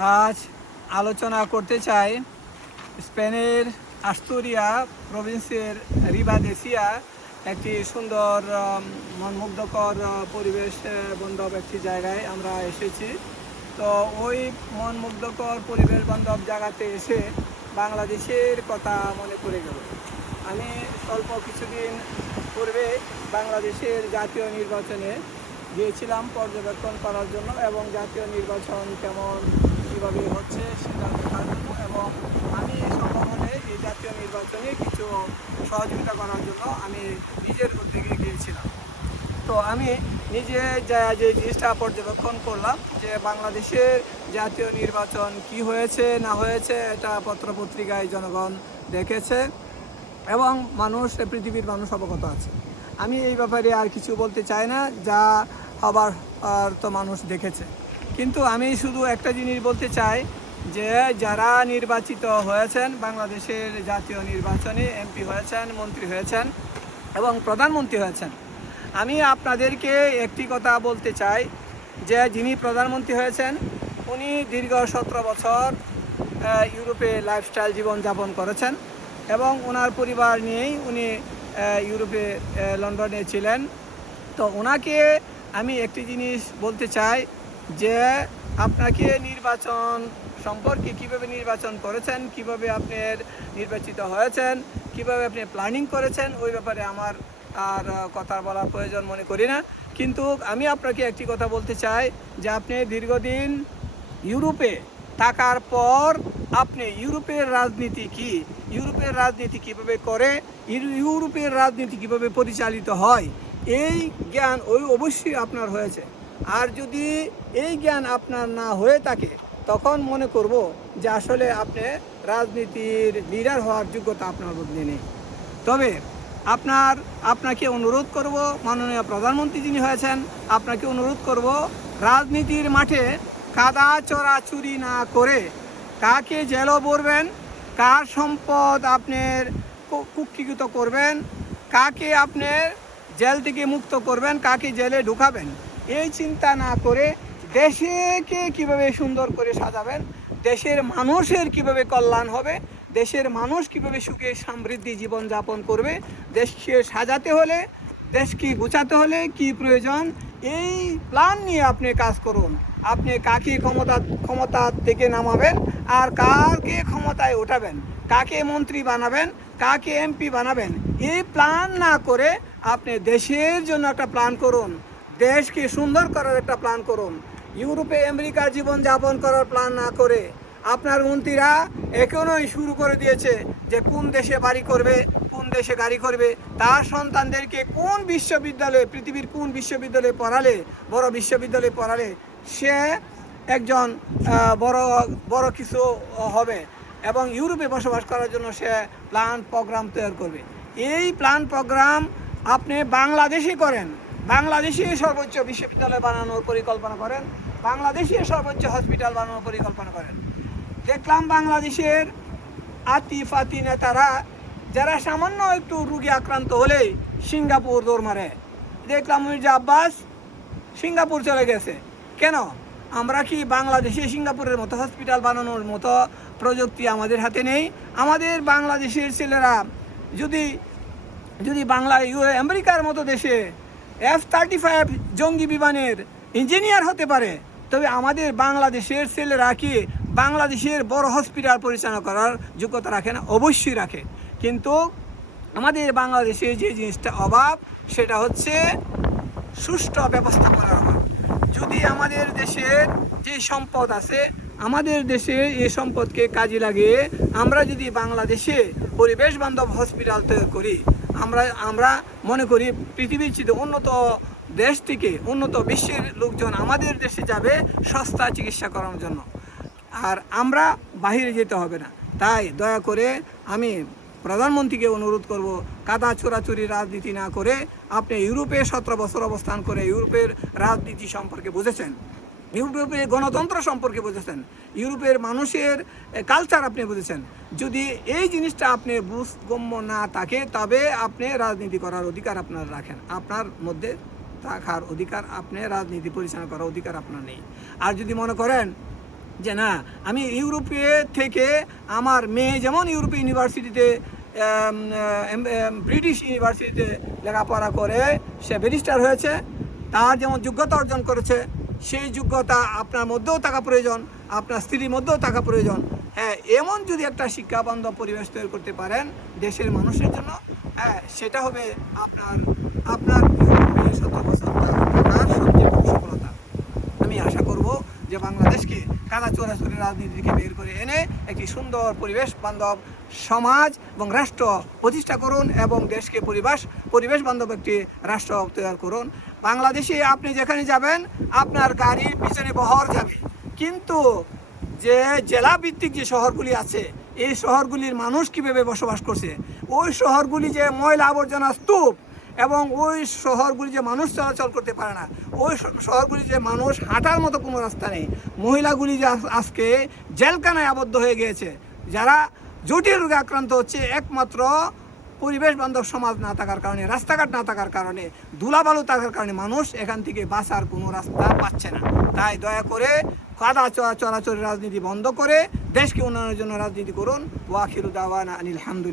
আজ আলোচনা করতে চাই স্পেনের আস্তুরিয়া প্রভিন্সের রিবাদেসিয়া একটি সুন্দর মনমুগ্ধকর পরিবেশ বান্ধব একটি জায়গায় আমরা এসেছি। তো ওই মনমুগ্ধকর পরিবেশ বান্ধব জায়গাতে এসে বাংলাদেশের কথা মনে পড়ে গেল। আমি স্বল্প কিছুদিন পূর্বে বাংলাদেশের জাতীয় নির্বাচনে গিয়েছিলাম পর্যবেক্ষণ করার জন্য এবং জাতীয় নির্বাচন কীভাবে হচ্ছে সেটা দেখার জন্য, এবং আমি সম্ভব হলে এই জাতীয় নির্বাচনে কিছু সহযোগিতা করার জন্য আমি নিজের উদ্যোগে গিয়েছিলাম। তো আমি নিজে যে জিনিসটা পর্যবেক্ষণ করলাম যে বাংলাদেশের জাতীয় নির্বাচন কি হয়েছে না হয়েছে এটা পত্রপত্রিকায় জনগণ দেখেছে এবং পৃথিবীর মানুষ অবগত আছে। আমি এই ব্যাপারে আর কিছু বলতে চাই না, যা হবার তো মানুষ দেখেছে। কিন্তু আমি শুধু একটা জিনিস বলতে চাই যে যারা নির্বাচিত হয়েছেন বাংলাদেশের জাতীয় নির্বাচনে, এমপি হয়েছেন, মন্ত্রী হয়েছেন এবং প্রধানমন্ত্রী হয়েছেন, আমি আপনাদেরকে একটি কথা বলতে চাই যে যিনি প্রধানমন্ত্রী হয়েছেন উনি দীর্ঘ 17 বছর ইউরোপে লাইফস্টাইল জীবনযাপন করেছেন এবং ওনার পরিবার নিয়েই উনি ইউরোপে লন্ডনে ছিলেন। তো ওনাকে আমি একটি জিনিস বলতে চাই যে আপনাকে নির্বাচন সম্পর্কে কীভাবে নির্বাচন করেছেন, কিভাবে আপনি নির্বাচিত হয়েছেন, কিভাবে আপনি প্ল্যানিং করেছেন, ওই ব্যাপারে আমার আর কথা বলার প্রয়োজন মনে করি না। কিন্তু আমি আপনাকে একটি কথা বলতে চাই যে আপনি দীর্ঘদিন ইউরোপে থাকার পর আপনি ইউরোপের রাজনীতি কি, ইউরোপের রাজনীতি কিভাবে করে, ইউরোপের রাজনীতি কিভাবে পরিচালিত হয়, এই জ্ঞান অবশ্যই আপনার হয়েছে। আর যদি এই জ্ঞান আপনার না হয়ে থাকে তখন মনে করব যে আসলে আপনি রাজনীতির লিডার হওয়ার যোগ্যতা আপনার মধ্যে নেই। তবে আপনাকে অনুরোধ করব, মাননীয় প্রধানমন্ত্রী যিনি হয়েছেন, আপনাকে অনুরোধ করব রাজনীতির মাঠে কাদা চড়াচুরি না করে কাকে জেলও ভরবেন, কার সম্পদ আপনার কুক্ষিগত করবেন, কাকে আপনার জেল থেকে মুক্ত করবেন, কাকে জেলে ঢুকাবেন, এই চিন্তা না করে দেশকে কিভাবে সুন্দর করে সাজাবেন, দেশের মানুষের কিভাবে কল্যাণ হবে, দেশের মানুষ কিভাবে সুখে সমৃদ্ধি জীবনযাপন করবে, দেশকে সাজাতে হলে, দেশকে গুছাতে হলে কি প্রয়োজন, এই প্ল্যান নিয়ে আপনি কাজ করুন। আপনি কাকে ক্ষমতা থেকে নামাবেন আর কাকে ক্ষমতায় ওঠাবেন, কাকে মন্ত্রী বানাবেন, কাকে এমপি বানাবেন, এই প্ল্যান না করে আপনি দেশের জন্য একটা প্ল্যান করুন, দেশকে সুন্দর করার একটা প্ল্যান করুন। ইউরোপে আমেরিকার জীবনযাপন করার প্ল্যান না করে আপনার মন্ত্রীরা এখনই শুরু করে দিয়েছে যে কোন দেশে বাড়ি করবে, কোন দেশে গাড়ি করবে, তার সন্তানদেরকে কোন বিশ্ববিদ্যালয়ে, পৃথিবীর কোন বিশ্ববিদ্যালয়ে পড়ালে, বড় বিশ্ববিদ্যালয়ে পড়ালে সে একজন বড় কিছু হবে এবং ইউরোপে বসবাস করার জন্য সে প্ল্যান প্রোগ্রাম তৈরি করবে। এই প্ল্যান প্রোগ্রাম আপনি বাংলাদেশে করেন, বাংলাদেশে সর্বোচ্চ বিশ্ববিদ্যালয় বানানোর পরিকল্পনা করেন, বাংলাদেশে সর্বোচ্চ হসপিটাল বানানোর পরিকল্পনা করেন। দেখলাম বাংলাদেশের আতি নেতারা যারা সামান্য একটু রোগী আক্রান্ত হলেই সিঙ্গাপুর দৌড় মারে। দেখলাম মির্জা আব্বাস সিঙ্গাপুর চলে গেছে। কেন? আমরা কি বাংলাদেশে সিঙ্গাপুরের মতো হসপিটাল বানানোর মতো প্রযুক্তি আমাদের হাতে নেই? আমাদের বাংলাদেশের ছেলেরা যদি আমেরিকার মতো দেশে F-35 জঙ্গি বিমানের ইঞ্জিনিয়ার হতে পারে, তবে আমাদের বাংলাদেশের ছেলেরা কি বাংলাদেশের বড় হসপিটাল পরিচালনা করার যোগ্যতা রাখে না? অবশ্যই রাখে। কিন্তু আমাদের বাংলাদেশে যে জিনিসটা অভাব সেটা হচ্ছে সুষ্ঠু ব্যবস্থাপনার অভাব। যদি আমাদের দেশের যে সম্পদ আছে, আমাদের দেশে এই সম্পদকে কাজে লাগিয়ে আমরা যদি বাংলাদেশে পরিবেশ বান্ধব হসপিটাল তৈরি করি, আমরা মনে করি পৃথিবীর চেয়ে উন্নত দেশ থেকে উন্নত বিশ্বের লোকজন আমাদের দেশে যাবে সস্তা চিকিৎসা করানোর জন্য, আর আমরা বাহিরে যেতে হবে না। তাই দয়া করে আমি প্রধানমন্ত্রীকে অনুরোধ করব, কাদা চোরাচুরি রাজনীতি না করে আপনি ইউরোপে 17 বছর অবস্থান করে ইউরোপের রাজনীতি সম্পর্কে বুঝেছেন, ইউরোপের গণতন্ত্র সম্পর্কে বুঝেছেন, ইউরোপের মানুষের কালচার আপনি বুঝেছেন। যদি এই জিনিসটা আপনি বুঝগম্য না থাকে তবে আপনি রাজনীতি করার অধিকার আপনার রাখেন, আপনার মধ্যে থাকার অধিকার, আপনি রাজনীতি পরিচালনা করার অধিকার আপনার নেই। আর যদি মনে করেন যে না, আমি ইউরোপে থেকে আমার মেয়ে যেমন ইউরোপীয় ইউনিভার্সিটিতে ব্রিটিশ ইউনিভার্সিটিতে লেখাপড়া করে সে ব্যারিস্টার হয়েছে, তার যেমন যোগ্যতা অর্জন করেছে, সেই যোগ্যতা আপনার মধ্যেও থাকা প্রয়োজন, আপনার স্ত্রীর মধ্যেও থাকা প্রয়োজন। হ্যাঁ, এমন যদি একটা শিক্ষাবান্ধব পরিবেশ তৈরি করতে পারেন দেশের মানুষের জন্য, হ্যাঁ, সেটা হবে আপনার আপনার ইউরোপে 70 বছর থাকার সবচেয়ে বড় সফলতা। আমি আশা করব যে বাংলাদেশকে কাদা চোরাচুরি রাজনীতি থেকে বের করে এনে একটি সুন্দর পরিবেশ বান্ধব সমাজ এবং রাষ্ট্র প্রতিষ্ঠা করুন এবং দেশকে পরিবেশ বান্ধব একটি রাষ্ট্র তৈরি করুন। বাংলাদেশে আপনি যেখানে যাবেন আপনার গাড়ির পিছনে বহর যাবে, কিন্তু যে জেলা ভিত্তিক যে শহরগুলি আছে এই শহরগুলির মানুষ কীভাবে বসবাস করছে, ওই শহরগুলি যে ময়লা আবর্জনা স্তূপ, এবং ওই শহরগুলি যে মানুষ চলাচল করতে পারে না, ওই শহরগুলি যে মানুষ হাঁটার মতো কোনো রাস্তা নেই, মহিলাগুলি যে আজকে জেলখানায় আবদ্ধ হয়ে গিয়েছে, যারা জটিল রোগে আক্রান্ত হচ্ছে একমাত্র পরিবেশ বান্ধব সমাজ না থাকার কারণে, রাস্তাঘাট না থাকার কারণে, ধুলাবালু থাকার কারণে মানুষ এখান থেকে বাঁচার কোনো রাস্তা পাচ্ছে না। তাই দয়া করে কাদা চলাচলের রাজনীতি বন্ধ করে দেশকে উন্নয়নের জন্য রাজনীতি করুন। ওয়া আখিরু দাওয়ানা আনিল হামদুলিল্লাহ।